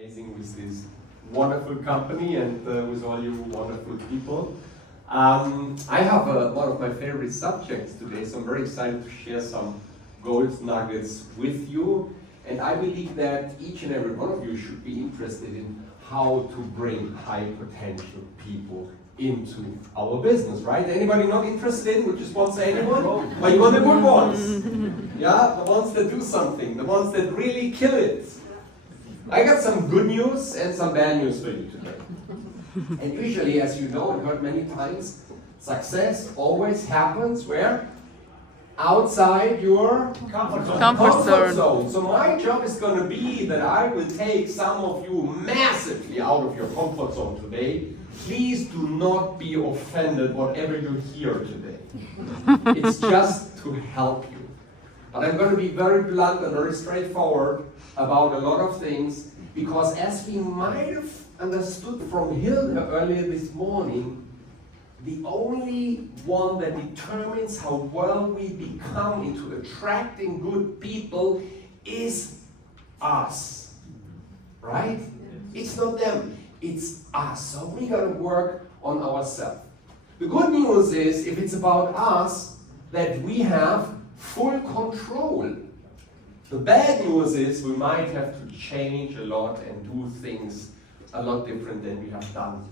amazing with this wonderful company and with all you wonderful people. I have one of my favorite subjects today, so I'm very excited to share some gold nuggets with you. And I believe that each and every one of you should be interested in how to bring high potential people into our business, right? Anybody not interested in? Would you sponsor anyone? Or you want the good ones? Yeah, the ones that do something, the ones that really kill it. I got some good news and some bad news for you today. And usually, as you know and heard many times, success always happens where? Outside your comfort zone. So my job is going to be that I will take some of you massively out of your comfort zone today. Please do not be offended whatever you hear today. It's just to help you. But I'm going to be very blunt and very straightforward about a lot of things, because as we might have understood from Hilda earlier this morning, the only one that determines how well we become into attracting good people is us. Right? It's not them, it's us. So we got to work on ourselves. The good news is, if it's about us, that we have full control. The bad news is we might have to change a lot and do things a lot different than we have done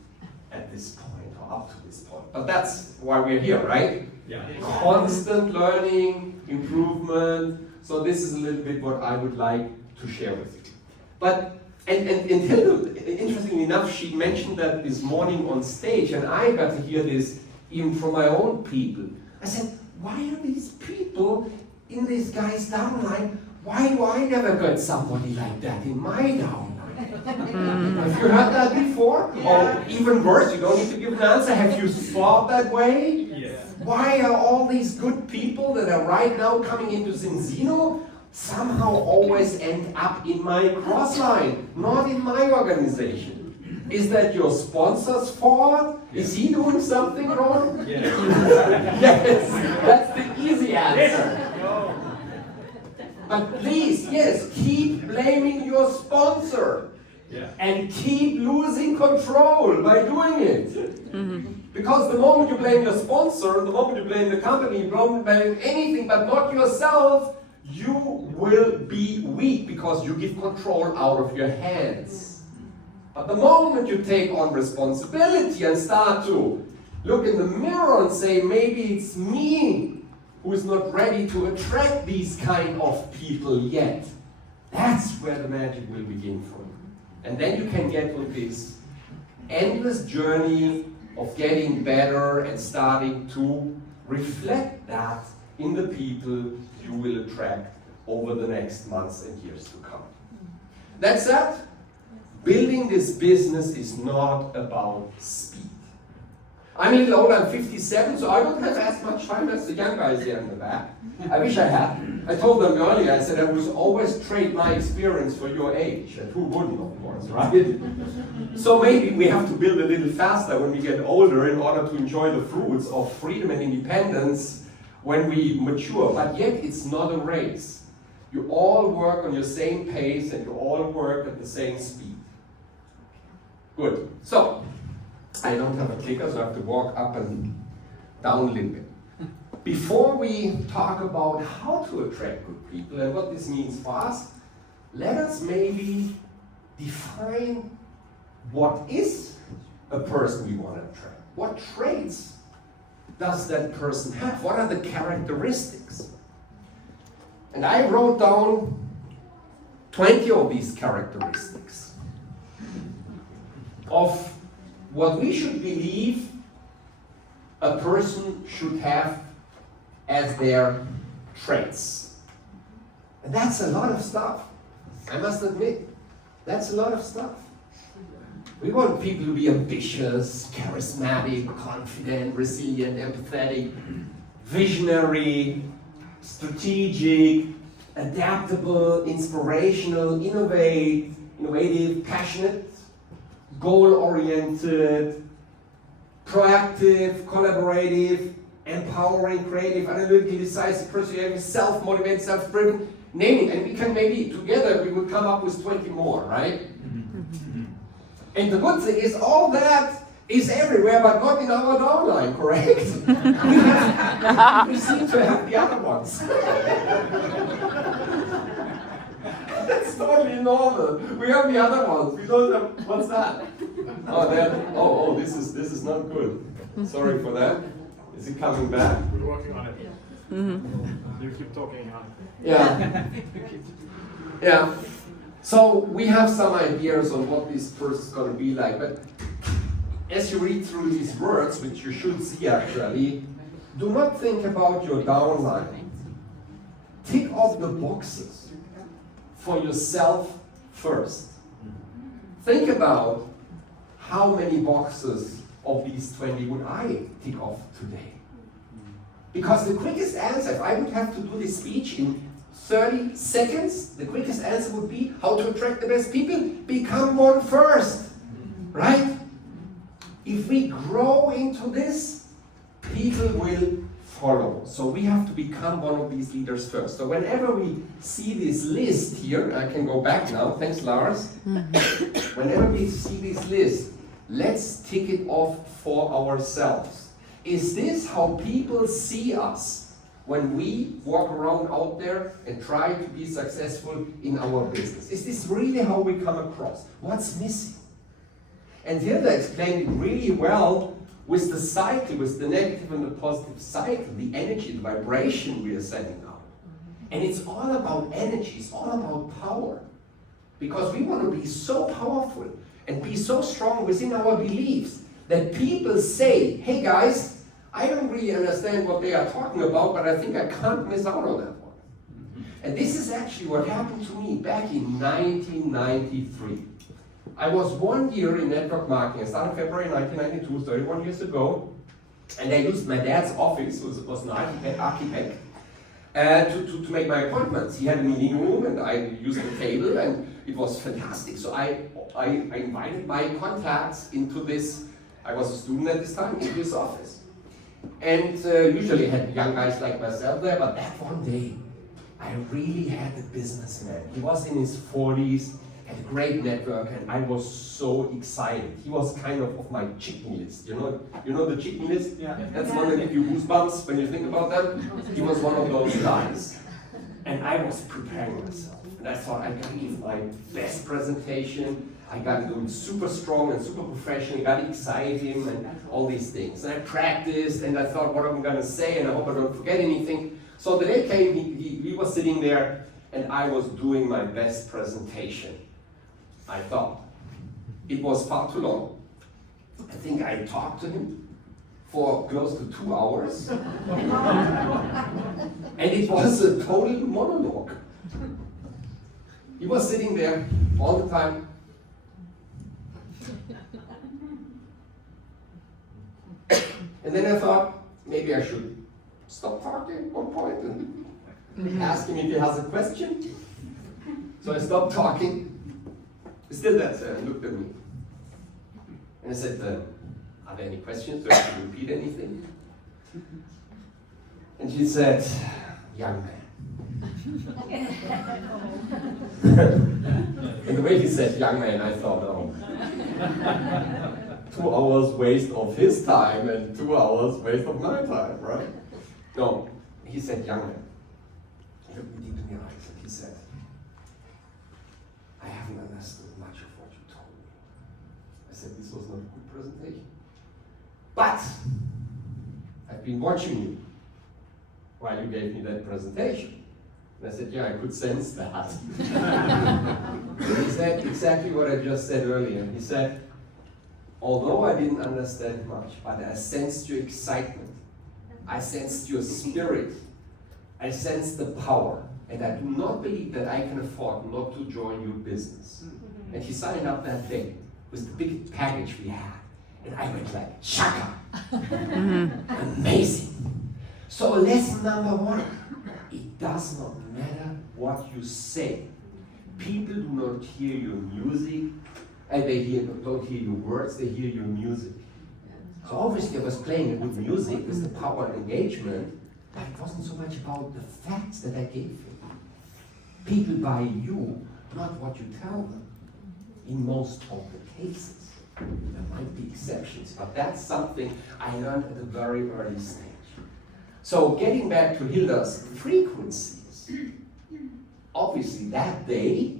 at this point or up to this point. But that's why we're here, right? Yeah. Constant learning, improvement. So this is a little bit what I would like to share with you. But and Hilda, interestingly enough, she mentioned that this morning on stage, and I got to hear this even from my own people. I said, why are these people in this guy's downline? Why do I never get somebody like that in my downline? Have you heard that before? Yeah. Or even worse, you don't need to give an answer. Have you thought that way? Yeah. Why are all these good people that are right now coming into Zinzino somehow always end up in my cross line, not in my organization? Is that your sponsor's fault? Yeah. Is he doing something wrong? Yeah. Yes, that's the easy answer. But please, yes, keep blaming your sponsor. Yeah. And keep losing control by doing it. Mm-hmm. Because the moment you blame your sponsor, the moment you blame the company, you don't blame anything but not yourself, you will be weak because you give control out of your hands. But the moment you take on responsibility and start to look in the mirror and say, maybe it's me who is not ready to attract these kind of people yet, that's where the magic will begin for you. And then you can get on this endless journey of getting better and starting to reflect that in the people you will attract over the next months and years to come. That said, building this business is not about speed. I'm a little older, I'm 57, so I don't have as much time as the young guys here in the back. I wish I had. I told them earlier, I said I would always trade my experience for your age. And who wouldn't, of course, right? So maybe we have to build a little faster when we get older in order to enjoy the fruits of freedom and independence when we mature. But yet, it's not a race. You all work on your same pace and you all work at the same speed. Good. So, I don't have a clicker, so I have to walk up and down a little bit. Before we talk about how to attract good people and what this means for us, let us maybe define what is a person we want to attract. What traits does that person have? What are the characteristics? And I wrote down 20 of these characteristics of what we should believe a person should have as their traits. And that's a lot of stuff. I must admit, that's a lot of stuff. We want people to be ambitious, charismatic, confident, resilient, empathetic, visionary, strategic, adaptable, inspirational, innovative, passionate, goal-oriented, proactive, collaborative, empowering, creative, analytically decisive, persuasive, self-motivated, self-driven, name it. And we can maybe, together, we would come up with 20 more, right? Mm-hmm. And the good thing is all that is everywhere, but not in our downline, correct? we seem to have the other ones. That's totally normal. We have the other ones. We don't have, what's that? Oh, this is not good. Sorry for that. Is it coming back? We're working on it. You keep talking on it. Yeah. Yeah. So we have some ideas on what this first is going to be like, but as you read through these words, which you should see actually, do not think about your downline. Tick off the boxes for yourself first. Think about how many boxes of these 20 would I tick off today? Because the quickest answer, if I would have to do this speech in 30 seconds, the quickest answer would be how to attract the best people. Become one first, right? If we grow into this, people will follow. So we have to become one of these leaders first. So whenever we see this list here, I can go back now, thanks Lars. Whenever we see this list, let's tick it off for ourselves. Is this how people see us when we walk around out there and try to be successful in our business? Is this really how we come across? What's missing? And Hilda explained it really well with the cycle, with the negative and the positive cycle, the energy, the vibration we are sending out. And it's all about energy, it's all about power. Because we want to be so powerful and be so strong within our beliefs that people say, hey guys, I don't really understand what they are talking about, but I think I can't miss out on that one. And this is actually what happened to me back in 1993. I was 1 year in network marketing. I started February 1992, 31 years ago. And I used my dad's office, who was an architect, to make my appointments. He had a meeting room and I used the table and it was fantastic. So I invited my contacts into this, I was a student at this time, into this office. And usually I had young guys like myself there, but that one day, I really had a businessman. He was in his 40s, had a great network, and I was so excited. He was kind of my chicken list. You know the chicken list? Yeah. That's one that gives you goosebumps when you think about that. He was one of those guys. And I was preparing myself. And I thought I gotta give my best presentation. I gotta do it super strong and super professional. I gotta excite him and all these things. And I practiced and I thought what I'm gonna say and I hope I don't forget anything. So the day came, he was sitting there and I was doing my best presentation. I thought. It was far too long. I think I talked to him for close to 2 hours. And it was a total monologue. He was sitting there all the time. And then I thought, maybe I should stop talking at one point and ask him if he has a question. So I stopped talking. Still there, sir, and looked at me. And I said, are there any questions? Do I have to repeat anything? And she said, young man. And the way he said young man, I thought, oh. 2 hours waste of his time and 2 hours waste of my time, right? No, he said young man. He looked me deep in the eyes and he said, I haven't understood much of what you told me. I said, this was not a good presentation. But I've been watching you while you gave me that presentation. And I said, yeah, I could sense that. He said exactly what I just said earlier. He said, although I didn't understand much, but I sensed your excitement. I sensed your spirit. I sensed the power. And I do not believe that I can afford not to join your business. And he signed up that day with the big package we had. And I went like, shaka! Amazing! So lesson number 1, it does not matter what you say. People do not hear your music, and they don't hear your words, they hear your music. So obviously I was playing a good music with the power and engagement, but it wasn't so much about the facts that I gave you. People buy you, not what you tell them. in most of the cases. There might be exceptions, but that's something I learned at a very early stage. So getting back to Hilda's frequencies, obviously that day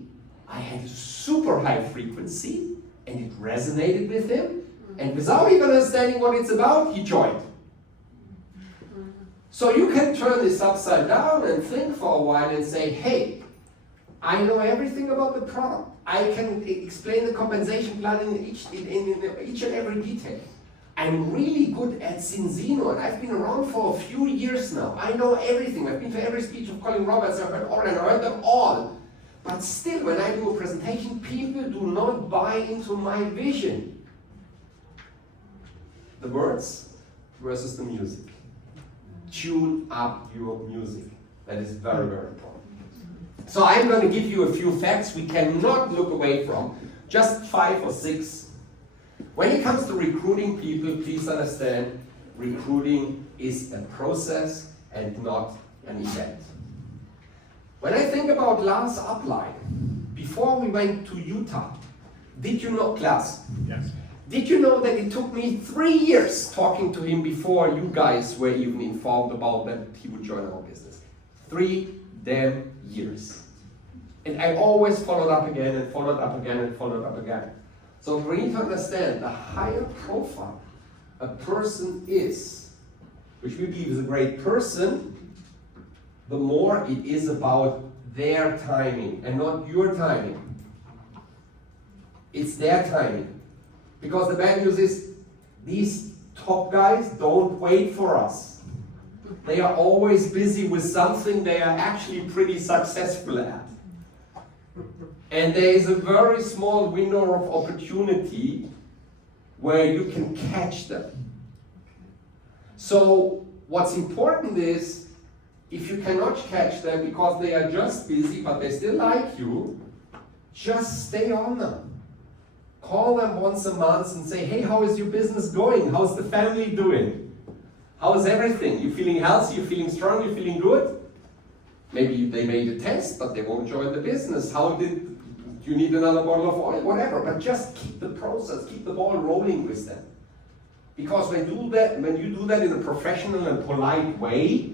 I had a super high frequency and it resonated with him, and without even understanding what it's about, he joined. So you can turn this upside down and think for a while and say, hey, I know everything about the product. I can explain the compensation plan in each and every detail. I'm really good at Zinzino, and I've been around for a few years now. I know everything. I've been to every speech of Colin Roberts. I've heard them all. But still, when I do a presentation, people do not buy into my vision. The words versus the music. Tune up your music. That is very, very important. So I'm going to give you a few facts we cannot look away from. Just 5 or 6. When it comes to recruiting people, please understand, recruiting is a process and not an event. When I think about Lars Upline, before we went to Utah, did you know, Klaus? Yes. Did you know that it took me 3 years talking to him before you guys were even informed about that he would join our business? 3 damn years. And I always followed up again and followed up again and followed up again. So we need to understand the higher profile a person is, which we believe is a great person, the more it is about their timing and not your timing. It's their timing. Because the bad news is, these top guys don't wait for us. They are always busy with something they are actually pretty successful at. And there is a very small window of opportunity where you can catch them. So what's important is, if you cannot catch them because they are just busy but they still like you, just stay on them. Call them once a month and say, hey, how is your business going? How's the family doing? How's everything? You feeling healthy? You feeling strong? You feeling good? Maybe they made a test, but they won't join the business. Do you need another bottle of oil? Whatever, but just keep the process, keep the ball rolling with them. Because when you do that in a professional and polite way,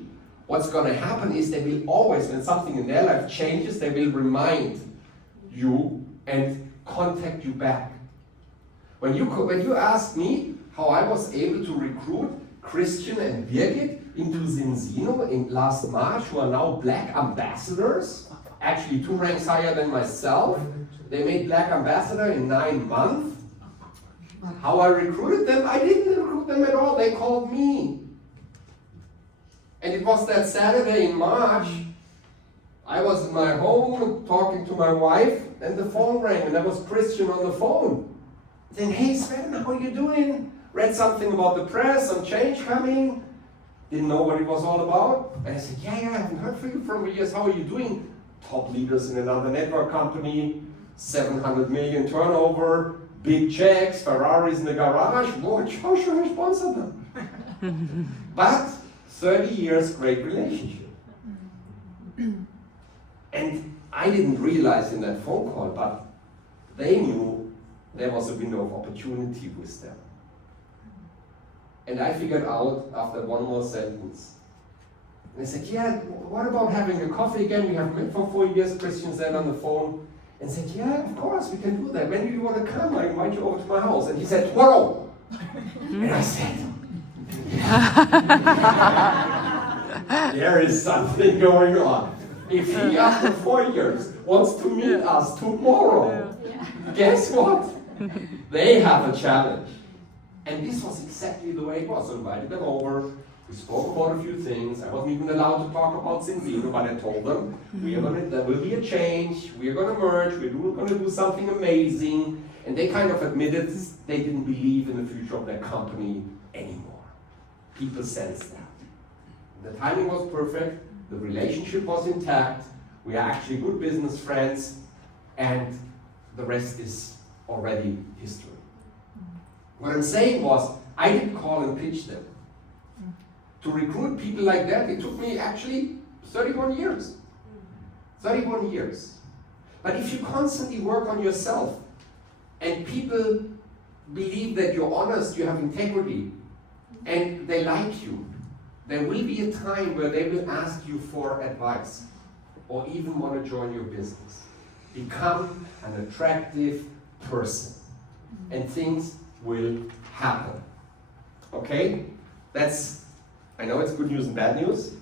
what's going to happen is they will always, when something in their life changes, they will remind you and contact you back. When you asked me how I was able to recruit Christian and Birgit into Zinzino in last March, who are now black ambassadors, actually 2 ranks higher than myself. They made black ambassador in 9 months. How I recruited them? I didn't recruit them at all. They called me. And it was that Saturday in March. I was in my home talking to my wife, and the phone rang, and there was Christian on the phone. Saying, hey Sven, how are you doing? Read something about the press, some change coming. Didn't know what it was all about. And I said, yeah, I haven't heard from you for years. How are you doing? Top leaders in another network company, 700 million turnover, big checks, Ferraris in the garage. What? How should I sponsor them? But 30 years, great relationship. And I didn't realize in that phone call, but they knew there was a window of opportunity with them. And I figured out after one more sentence. And I said, yeah, what about having a coffee again? We have met for 4 years, Christian said on the phone. And said, yeah, of course, we can do that. When do you want to come? I invite you over to my house. And he said, tomorrow. And I said, there is something going on. If he, after 4 years, wants to meet us tomorrow, guess what? They have a challenge. And this was exactly the way it was. So I invited them over. We spoke about a few things. I wasn't even allowed to talk about Zinzino, but I told them, there will be a change. We are going to merge. We're going to do something amazing. And they kind of admitted they didn't believe in the future of their company anymore. People sensed that. The timing was perfect. The relationship was intact. We are actually good business friends. And the rest is already history. What I'm saying was, I didn't call and pitch them. To recruit people like that, it took me actually 31 years. 31 years. But if you constantly work on yourself, and people believe that you're honest, you have integrity, and they like you, there will be a time where they will ask you for advice or even want to join your business. Become an attractive person and things will happen. Okay? I know it's good news and bad news,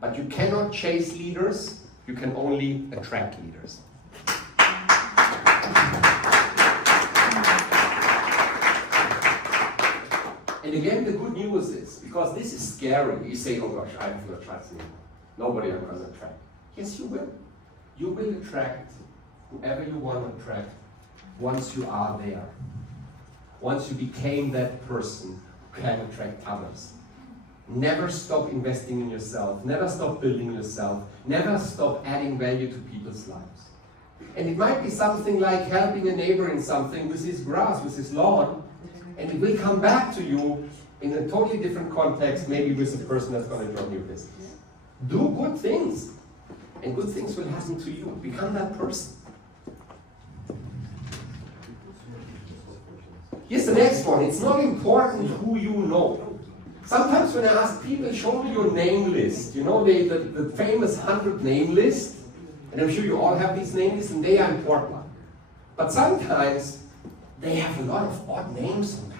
but you cannot chase leaders, you can only attract leaders. And again, the good news is, because this is scary, you say, oh gosh, I have no trust in nobody I'm going to attract. Yes, you will. You will attract whoever you want to attract once you are there. Once you became that person who can attract others. Never stop investing in yourself. Never stop building yourself. Never stop adding value to people's lives. And it might be something like helping a neighbor in something with his grass, with his lawn, and it will come back to you in a totally different context, maybe with a person that's going to join your business. Do good things, and good things will happen to you. Become that person. Here's the next one. It's not important who you know. Sometimes when I ask people, show me your name list, you know, the famous 100 name list, and I'm sure you all have these name lists, and they are important. But sometimes they have a lot of odd names on that,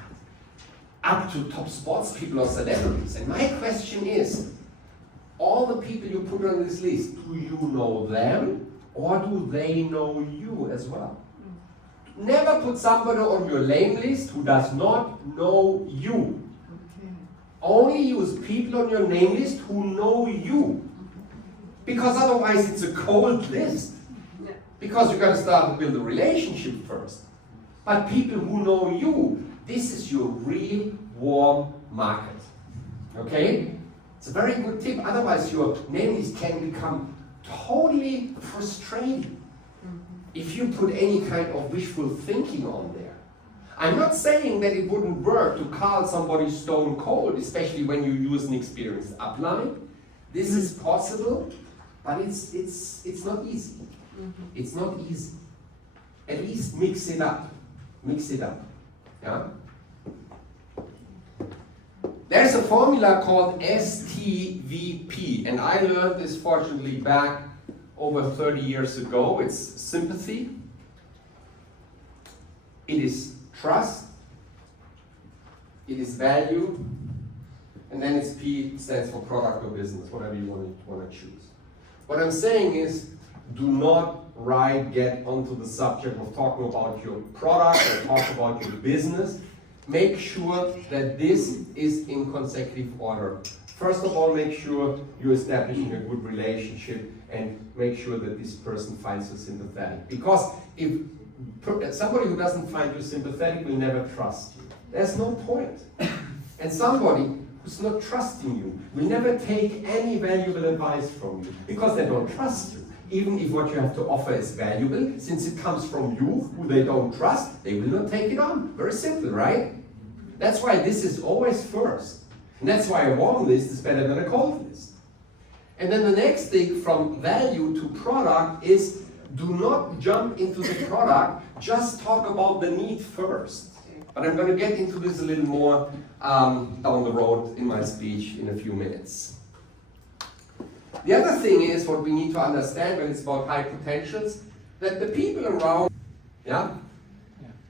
up to top sports people or celebrities. And my question is, all the people you put on this list, do you know them, or do they know you as well? Never put somebody on your name list who does not know you. Okay. Only use people on your name list who know you. Because otherwise it's a cold list. Yeah. Because you're going to start to build a relationship first. But people who know you, this is your real warm market. Okay? It's a very good tip. Otherwise your name list can become totally frustrating. If you put any kind of wishful thinking on there. I'm not saying that it wouldn't work to call somebody stone cold, especially when you use an experienced upline. This is possible, but it's not easy. It's not easy. At least mix it up. Mix it up. Yeah? There's a formula called STVP, and I learned this fortunately back over 30 years ago. It's sympathy, it is trust, it is value, and then it's P, stands for product or business, whatever you want to choose. What I'm saying is, do not get onto the subject of talking about your product or talk about your business. Make sure that this is in consecutive order. First of all, make sure you're establishing a good relationship and make sure that this person finds you sympathetic. Because if somebody who doesn't find you sympathetic will never trust you. There's no point. And somebody who's not trusting you will never take any valuable advice from you because they don't trust you. Even if what you have to offer is valuable, since it comes from you, who they don't trust, they will not take it on. Very simple, right? That's why this is always first. And that's why a warm list is better than a cold list. And then the next thing from value to product is do not jump into the product, just talk about the need first. But I'm going to get into this a little more down the road in my speech in a few minutes. The other thing is what we need to understand when it's about high potentials, that the people around, yeah?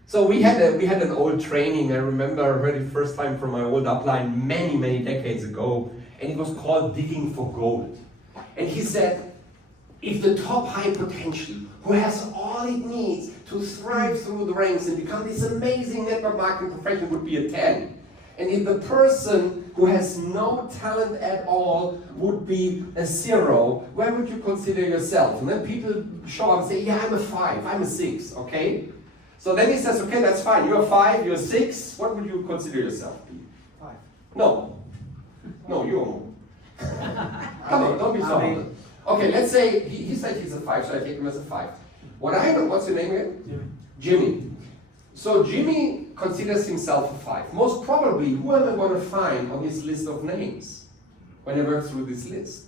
So we had an old training, I remember I heard it first time from my old upline many decades ago, and it was called Digging for Gold. And he said, if the top high potential, who has all it needs to thrive through the ranks and become this amazing network marketing professional would be a 10. And if the person who has no talent at all would be a 0, where would you consider yourself? And then people show up and say, yeah, I'm a 5, I'm a 6, okay? So then he says, okay, that's fine. You're 5, you're 6. What would you consider yourself to be? 5. No, you're more. Come on, don't be so humble. Okay, let's say he said he's a 5, so I take him as a 5. What I know, what's your name again? Jimmy. So Jimmy considers himself a 5. Most probably, who am I going to find on his list of names when I work through this list?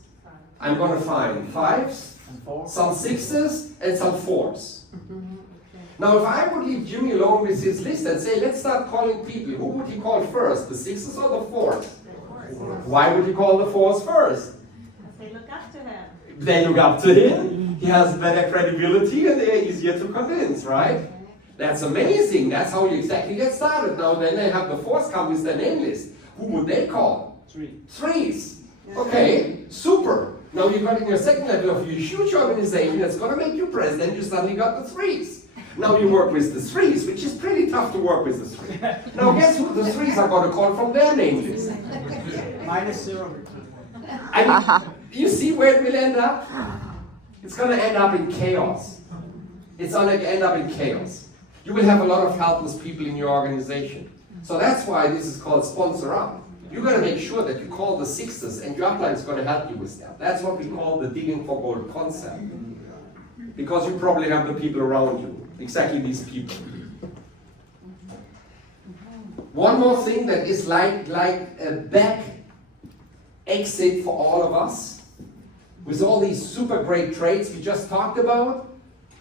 I'm going to find 5s, some 6s, and some 4s. Now, if I would leave Jimmy alone with his list and say, let's start calling people, who would he call first, the sixes or the fours? Why would he call the fours first? Because they look up to him. They look up to him, he has better credibility, and they're easier to convince, right? That's amazing. That's how you exactly get started. Now, then they have the fours come with their name list. Who would they call? Threes. Okay, super. Now you got in your second level of your huge organization that's going to make you president, you suddenly got the threes. Now you work with the threes, which is pretty tough to work with the threes. Now guess who the threes are going to call from their name list? -0. I mean, you see where it will end up? It's going to end up in chaos. It's going to end up in chaos. You will have a lot of helpless people in your organization. So that's why this is called sponsor up. You're going to make sure that you call the sixes and your upline is going to help you with that. That's what we call the digging for gold concept. Because you probably have the people around you. Exactly these people. One more thing that is like a back exit for all of us. With all these super great traits we just talked about,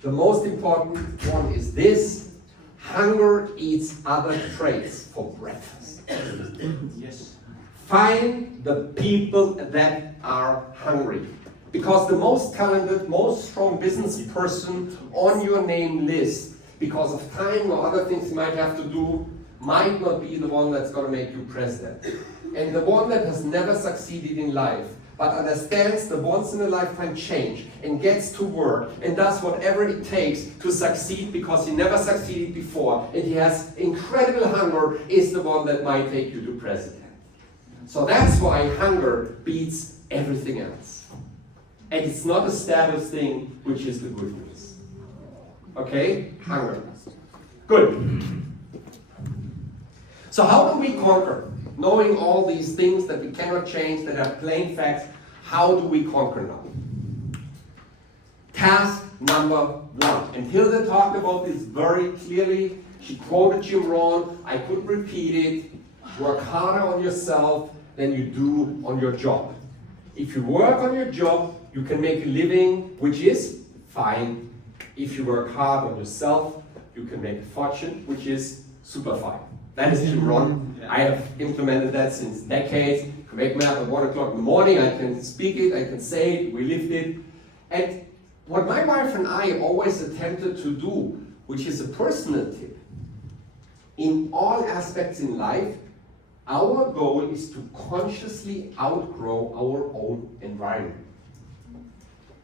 the most important one is this. Hunger eats other traits for breakfast. Yes. Find the people that are hungry. Because the most talented, most strong business person on your name list, because of time or other things you might have to do, might not be the one that's going to make you president. And the one that has never succeeded in life, but understands the once-in-a-lifetime change and gets to work and does whatever it takes to succeed because he never succeeded before and he has incredible hunger, is the one that might take you to president. So that's why hunger beats everything else. And it's not a status thing, which is the good news. Okay? Hunger. Good. So how do we conquer? Knowing all these things that we cannot change, that are plain facts, how do we conquer now? Task number 1. And Hilda talked about this very clearly. She quoted Jim Rohn. I could repeat it. Work harder on yourself than you do on your job. If you work on your job, you can make a living, which is fine. If you work hard on yourself, you can make a fortune, which is super fine. That is Jim Rohn. I have implemented that since decades. I can wake me up at 1 o'clock in the morning, I can speak it, I can say it, we lived it. And what my wife and I always attempted to do, which is a personal tip, in all aspects in life, our goal is to consciously outgrow our own environment.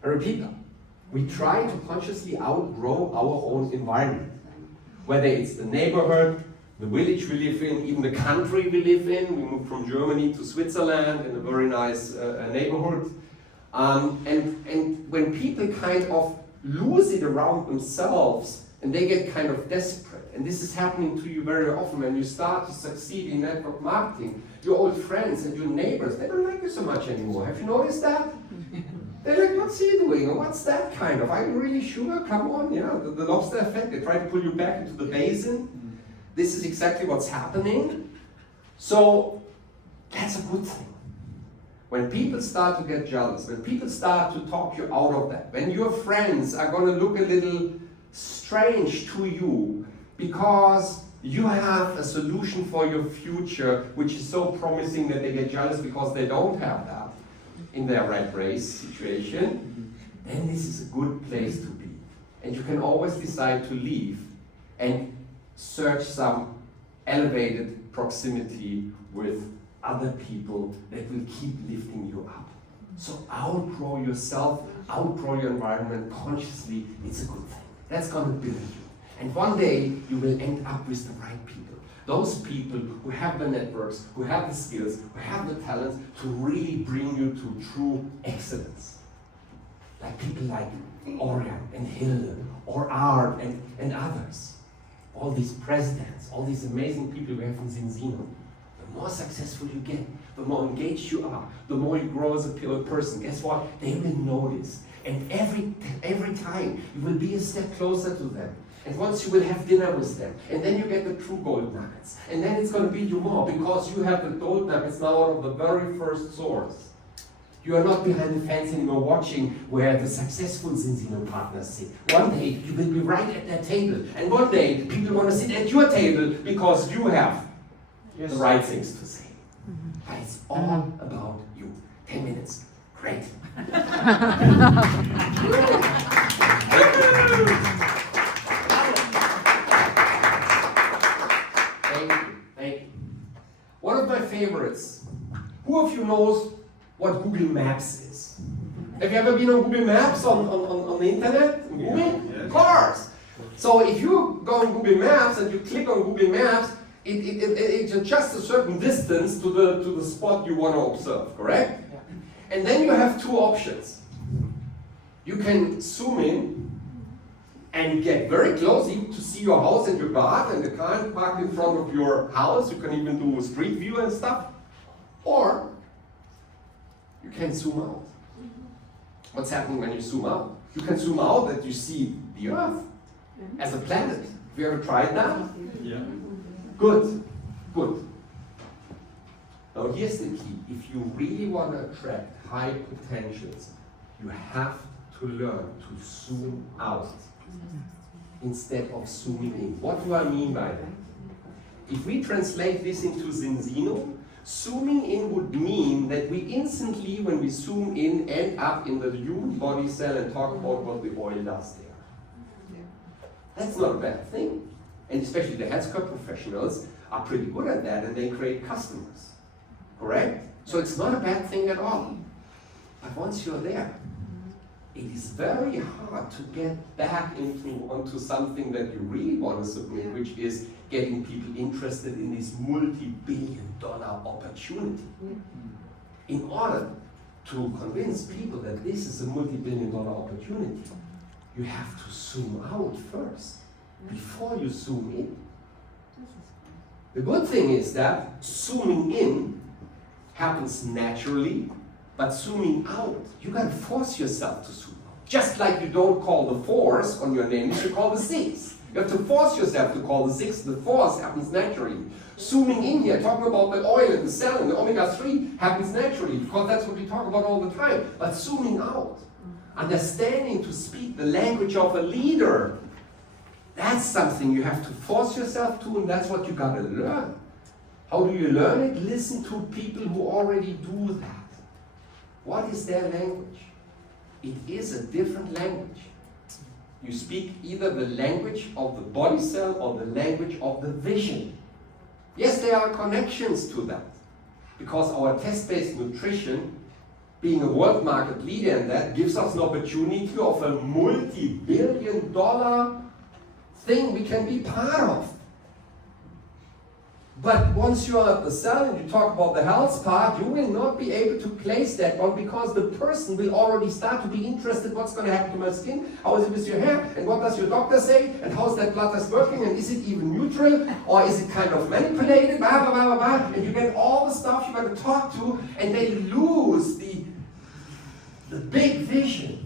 I repeat that. We try to consciously outgrow our own environment. Whether it's the neighborhood, the village we live in, even the country we live in. We moved from Germany to Switzerland in a very nice neighborhood. And when people kind of lose it around themselves and they get kind of desperate, and this is happening to you very often when you start to succeed in network marketing, your old friends and your neighbors, they don't like you so much anymore. Have you noticed that? They're like, what's he doing? What's that kind of? Are you really sure? Come on, you know, the lobster effect. They try to pull you back into the basin. This is exactly what's happening. So that's a good thing. When people start to get jealous, when people start to talk you out of that, when your friends are going to look a little strange to you because you have a solution for your future which is so promising that they get jealous because they don't have that in their rat race situation, then this is a good place to be. And you can always decide to leave and search some elevated proximity with other people that will keep lifting you up. So outgrow yourself, outgrow your environment consciously. It's a good thing. That's going to build you. And one day you will end up with the right people. Those people who have the networks, who have the skills, who have the talents to really bring you to true excellence. Like people like Orion and Hilde or Art and others. All these presidents, all these amazing people we have in Zinzino. The more successful you get, the more engaged you are, the more you grow as a person. Guess what? They will notice. And every time you will be a step closer to them. And once you will have dinner with them, and then you get the true gold nuggets. And then it's going to be you more because you have the gold nuggets now out of the very first source. You are not behind the fence anymore watching where the successful Zinzino partners sit. One day you will be right at their table, and one day people want to sit at your table because you have the right things to say. But it's all about you. 10 minutes. Great. Thank you. One of my favorites. Who of you knows what Google Maps is? Have you ever been on Google Maps on the internet? Google? Yeah. Of course. So if you go on Google Maps and you click on Google Maps, it adjusts a certain distance to the spot you want to observe, correct? Yeah. And then you have two options. You can zoom in and get very close even to see your house and your garden and the car parked in front of your house. You can even do a street view and stuff. Or you can zoom out. What's happening when you zoom out? You can zoom out that you see the Earth as a planet. Have you ever tried that? Yeah. Good. Now here's the key. If you really want to attract high potentials, you have to learn to zoom out instead of zooming in. What do I mean by that? If we translate this into Zinzino, zooming in would mean that we instantly, when we zoom in, end up in the human body cell and talk about what the oil does there. That's not a bad thing. And especially the healthcare professionals are pretty good at that, and they create customers. Correct? So it's not a bad thing at all. But once you're there, it is very hard to get back onto something that you really want to submit, which is getting people interested in this multi-billion-dollar opportunity. In order to convince people that this is a multi-billion-dollar opportunity, you have to zoom out first before you zoom in. The good thing is that zooming in happens naturally, but zooming out, you gotta force yourself to zoom out. Just like you don't call the 4s on your names, you call the 6. You have to force yourself to call the 6. The force happens naturally. Zooming in here, talking about the oil and the cell and the omega-3 happens naturally, because that's what we talk about all the time. But zooming out, understanding to speak the language of a leader, that's something you have to force yourself to, and that's what you gotta learn. How do you learn it? Listen to people who already do that. What is their language? It is a different language. You speak either the language of the body cell or the language of the vision. Yes, there are connections to that, because our test-based nutrition, being a world market leader in that, gives us an opportunity of a multi-billion-dollar thing we can be part of. But once you are at the cell and you talk about the health part, you will not be able to place that one, because the person will already start to be interested. What's going to happen to my skin? How is it with your hair? And what does your doctor say? And how's that blood test working? And is it even neutral? Or is it kind of manipulated? Blah, blah, blah, blah, blah. And you get all the stuff you got to talk to, and they lose the big vision.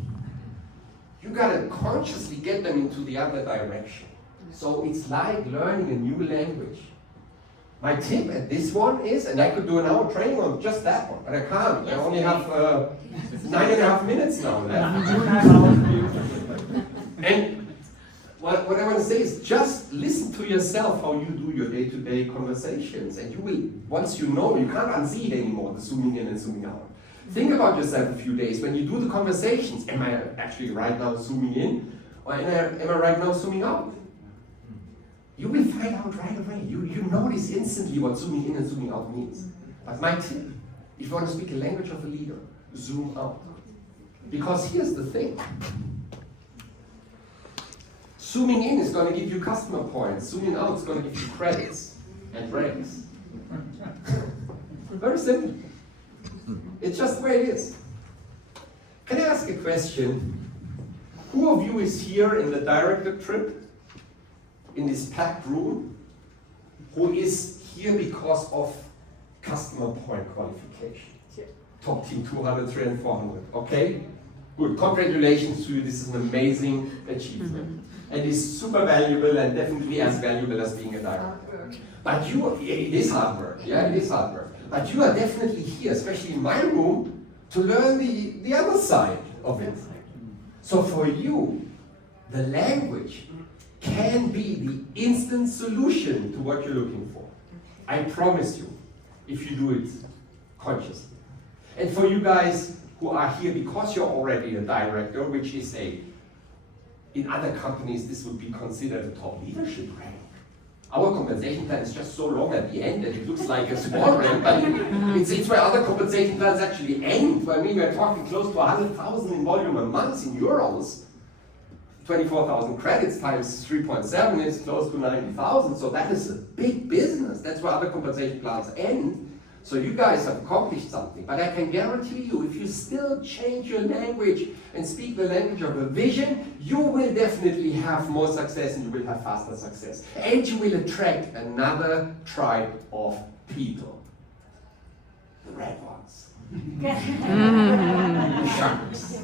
You got to consciously get them into the other direction. So it's like learning a new language. My tip at this one is, and I could do an hour training on just that one, but I can't. I only have 9.5 minutes now left. And what I want to say is, just listen to yourself how you do your day-to-day conversations, and you will, once you know, you can't unsee it anymore, the zooming in and zooming out. Think about yourself a few days. When you do the conversations, am I actually right now zooming in, or am I right now zooming out? You will find out right away. You notice instantly what zooming in and zooming out means. But my tip, if you want to speak the language of a leader, zoom out. Because here's the thing. Zooming in is going to give you customer points. Zooming out is going to give you credits and ranks. Very simple. It's just the way it is. Can I ask a question? Who of you is here in the director trip, in this packed room, who is here because of customer point qualification? Top team 200, 300, 400. Okay? Good. Congratulations to you. This is an amazing achievement. And it's super valuable, and definitely as valuable as being a director. But it is hard work. Yeah, it is hard work. But you are definitely here, especially in my room, to learn the other side of it. So for you, the language can be the instant solution to what you're looking for. I promise you, if you do it consciously. And for you guys who are here because you're already a director, which is in other companies, this would be considered a top leadership rank. Our compensation plan is just so long at the end that it looks like a small rank, but it's where other compensation plans actually end. I mean, we're talking close to 100,000 in volume a month in euros. 24,000 credits times 3.7 is close to 90,000, so that is a big business. That's where other compensation plans end. So you guys have accomplished something, but I can guarantee you, if you still change your language and speak the language of a vision, you will definitely have more success and you will have faster success. And you will attract another tribe of people. The red ones. Sharks.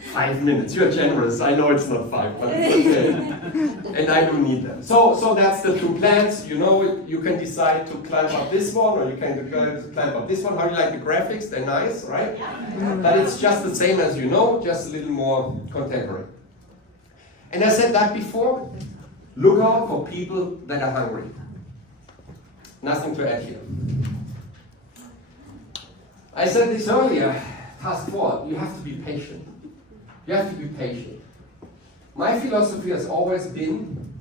5 minutes. You're generous. I know it's not 5, but it's okay. And I do need them. So that's the 2 plans. You know it. You can decide to climb up this one, or you can climb up this one. How do you like the graphics? They're nice, right? Yeah. But it's just the same as you know, just a little more contemporary. And I said that before. Look out for people that are hungry. Nothing to add here. I said this earlier. Task 4. You have to be patient. You have to be patient. My philosophy has always been,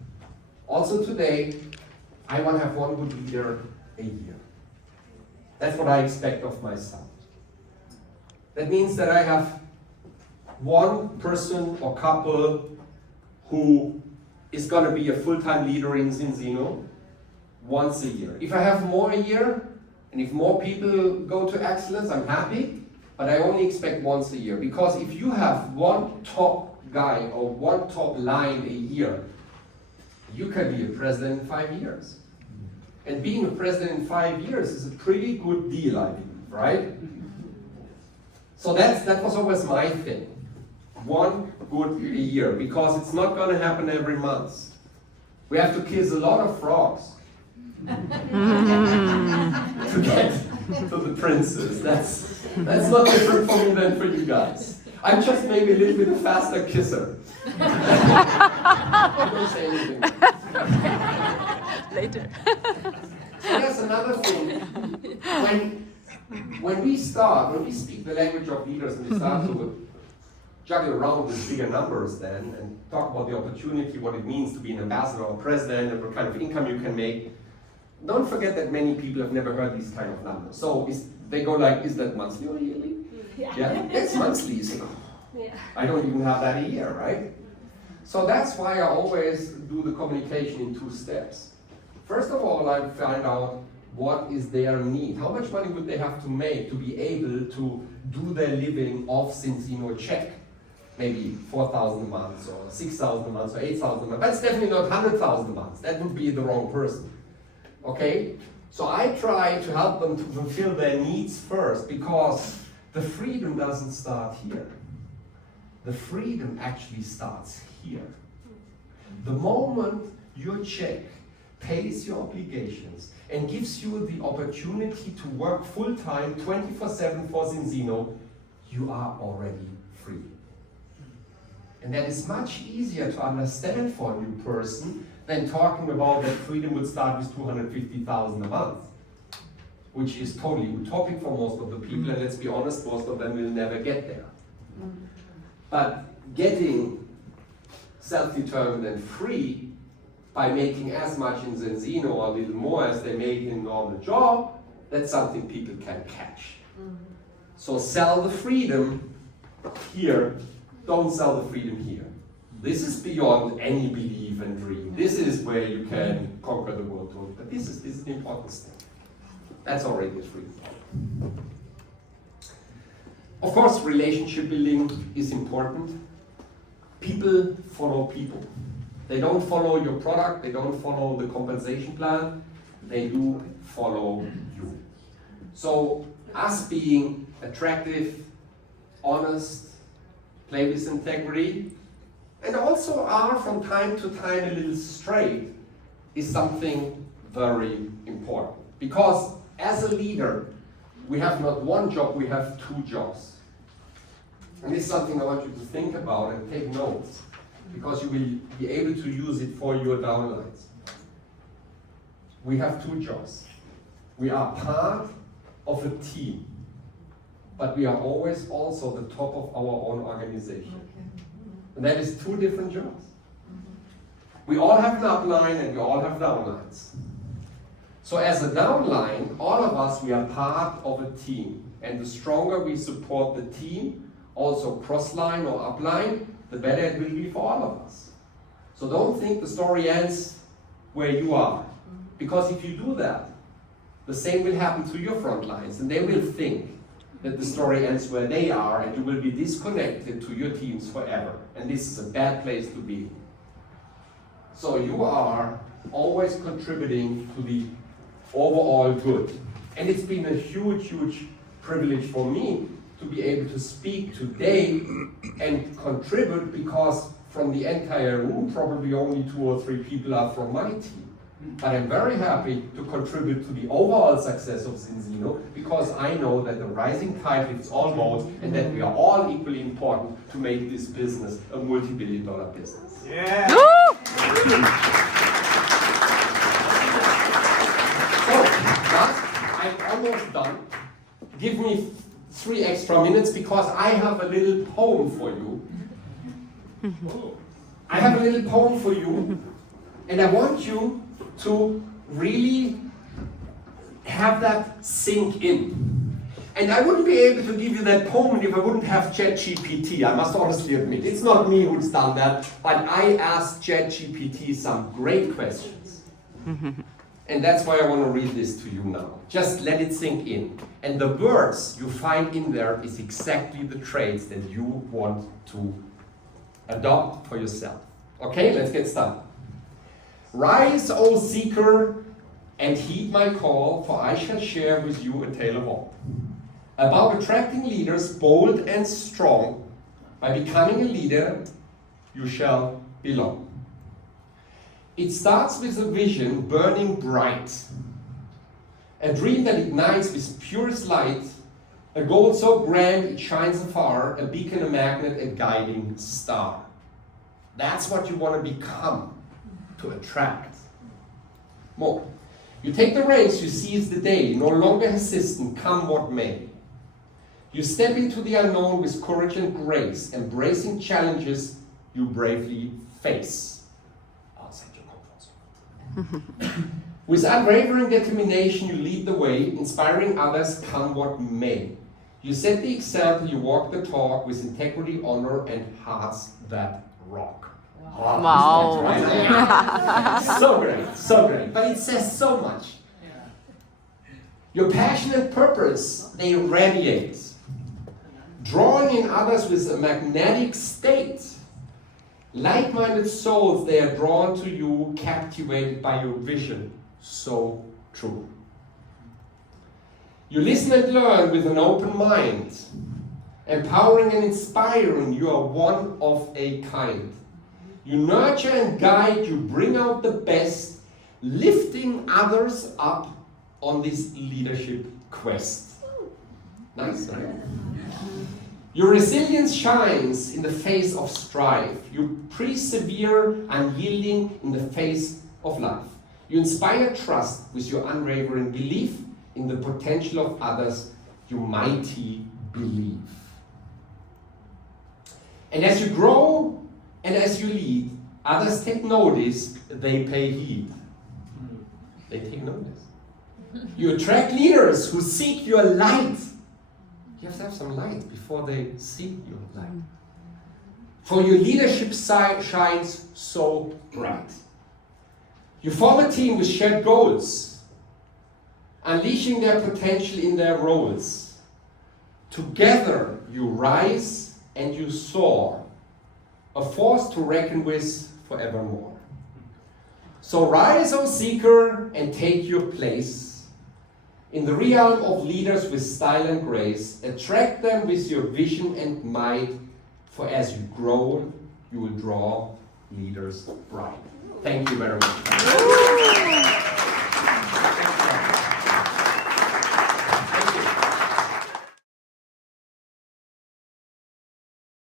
also today, I want to have one good leader a year. That's what I expect of myself. That means that I have one person or couple who is going to be a full-time leader in Zinzino once a year. If I have more a year, and if more people go to excellence, I'm happy. But I only expect once a year, because if you have one top guy or one top line a year, you can be a president in 5 years. And being a president in 5 years is a pretty good deal, I believe, right? So that was always my thing. One good a year, because it's not going to happen every month. We have to kiss a lot of frogs to get to the princes. That's not different for me than for you guys. I'm just maybe a little bit a faster kisser. I don't say anything. Later. So that's another thing. When we speak the language of leaders and we start to juggle around with bigger numbers then and talk about the opportunity, what it means to be an ambassador or president, and what kind of income you can make, don't forget that many people have never heard these kind of numbers. So they go like, is that monthly or yearly? Yeah, it's monthly. So I don't even have that a year, right? So that's why I always do the communication in 2 steps. First of all, I find out what is their need. How much money would they have to make to be able to do their living off Zinzino check? Maybe 4,000 a month, or 6,000 a month, or 8,000 a month. That's definitely not 100,000 a month. That would be the wrong person. Okay? So I try to help them to fulfill their needs first, because the freedom doesn't start here. The freedom actually starts here. The moment your check pays your obligations and gives you the opportunity to work full-time 24/7 for Zinzino, you are already free. And that is much easier to understand for a new person than talking about that freedom would start with 250,000 a month, which is totally utopic for most of the people, and let's be honest, most of them will never get there. But getting self-determined and free by making as much in Zinzino or a little more as they make in a normal job, that's something people can catch. So sell the freedom here, don't sell the freedom here. This is beyond any belief and dream. This is where you can conquer the world totally. But this is the important thing. That's already a freedom. Of course, relationship building is important. People follow people. They don't follow your product, they don't follow the compensation plan, they do follow you. So us being attractive, honest, play with integrity, and also are from time to time a little straight is something very important. Because as a leader, we have not one job, we have two jobs. And this is something I want you to think about and take notes, because you will be able to use it for your downlines. We have two jobs. We are part of a team, but we are always also the top of our own organization. And that is two different jobs. We all have an upline and we all have downlines. So as a downline, all of us, we are part of a team. And the stronger we support the team, also cross-line or upline, the better it will be for all of us. So don't think the story ends where you are. Because if you do that, the same will happen to your front lines, and they will think that the story ends where they are, and you will be disconnected to your teams forever. And this is a bad place to be. So you are always contributing to the overall good. And it's been a huge, huge privilege for me to be able to speak today and contribute, because from the entire room, probably only 2 or 3 people are from my team. But I'm very happy to contribute to the overall success of Zinzino, because I know that the rising tide lifts all boats, and that we are all equally important to make this business a multi-billion-dollar business. Yeah! So, but I'm almost done. Give me 3 extra minutes, because I have a little poem for you. I have a little poem for you, and I want you to really have that sink in. And I wouldn't be able to give you that poem if I wouldn't have ChatGPT. I must honestly admit, it's not me who's done that, but I asked ChatGPT some great questions. And that's why I want to read this to you now. Just let it sink in. And the words you find in there is exactly the traits that you want to adopt for yourself. Okay, let's get started. Rise, O seeker, and heed my call, for I shall share with you a tale of all. About attracting leaders bold and strong. By becoming a leader, you shall belong. It starts with a vision burning bright. A dream that ignites with purest light. A goal so grand it shines afar. A beacon, a magnet, a guiding star. That's what you want to become. To attract. More. You take the reins, you seize the day, no longer hesitant, come what may. You step into the unknown with courage and grace, embracing challenges you bravely face. Outside your comfort zone. With unwavering determination, you lead the way, inspiring others, come what may. You set the example, you walk the talk with integrity, honor, and hearts that rock. Oh, wow. Right? So great, so great. But it says so much. Your passion and purpose, they radiate. Drawing in others with a magnetic state. Like-minded souls, they are drawn to you, captivated by your vision. So true. You listen and learn with an open mind. Empowering and inspiring, you are one of a kind. You nurture and guide, you bring out the best, lifting others up on this leadership quest. Nice, right? Your resilience shines in the face of strife. You persevere unyielding in the face of life. You inspire trust with your unwavering belief in the potential of others, you mighty believe. And as you grow and as you lead, others take notice, they pay heed. They take notice. You attract leaders who seek your light. You have to have some light before they seek your light. For your leadership shines so bright. You form a team with shared goals, unleashing their potential in their roles. Together you rise and you soar, a force to reckon with forevermore. So rise, O seeker, and take your place in the realm of leaders with style and grace. Attract them with your vision and might, for as you grow, you will draw leaders bright. Thank you very much.